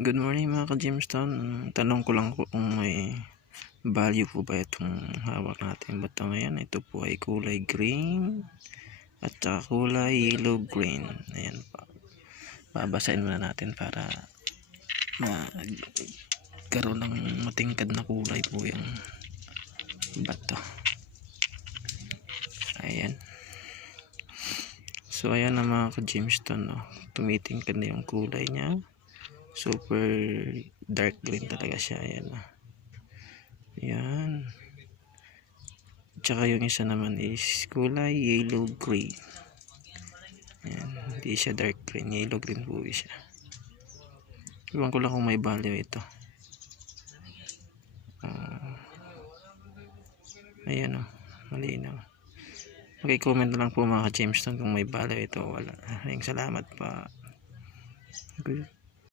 Good morning mga ka-Jamestown. Tanong ko lang po kung may value po ba itong hawak natin bato ngayon. Ito po ay kulay green at saka kulay yellow green. Ayan po. Babasahin muna natin para magkaroon ng matingkad na kulay po yung bato. Ayan. So ayan na mga ka-Jamestown, no? Tumitingkad na yung kulay niya. Super dark green talaga siya. Ayan. Ayan. Tsaka yung isa naman is kulay yellow green. Ayan. Hindi siya dark green. Yellow green po siya. Iwan ko lang kung may value ito. Ayan o. Malinaw. Okay, comment na lang po mga ka-Jamestown kung may value ito o wala. Maraming salamat pa. Good.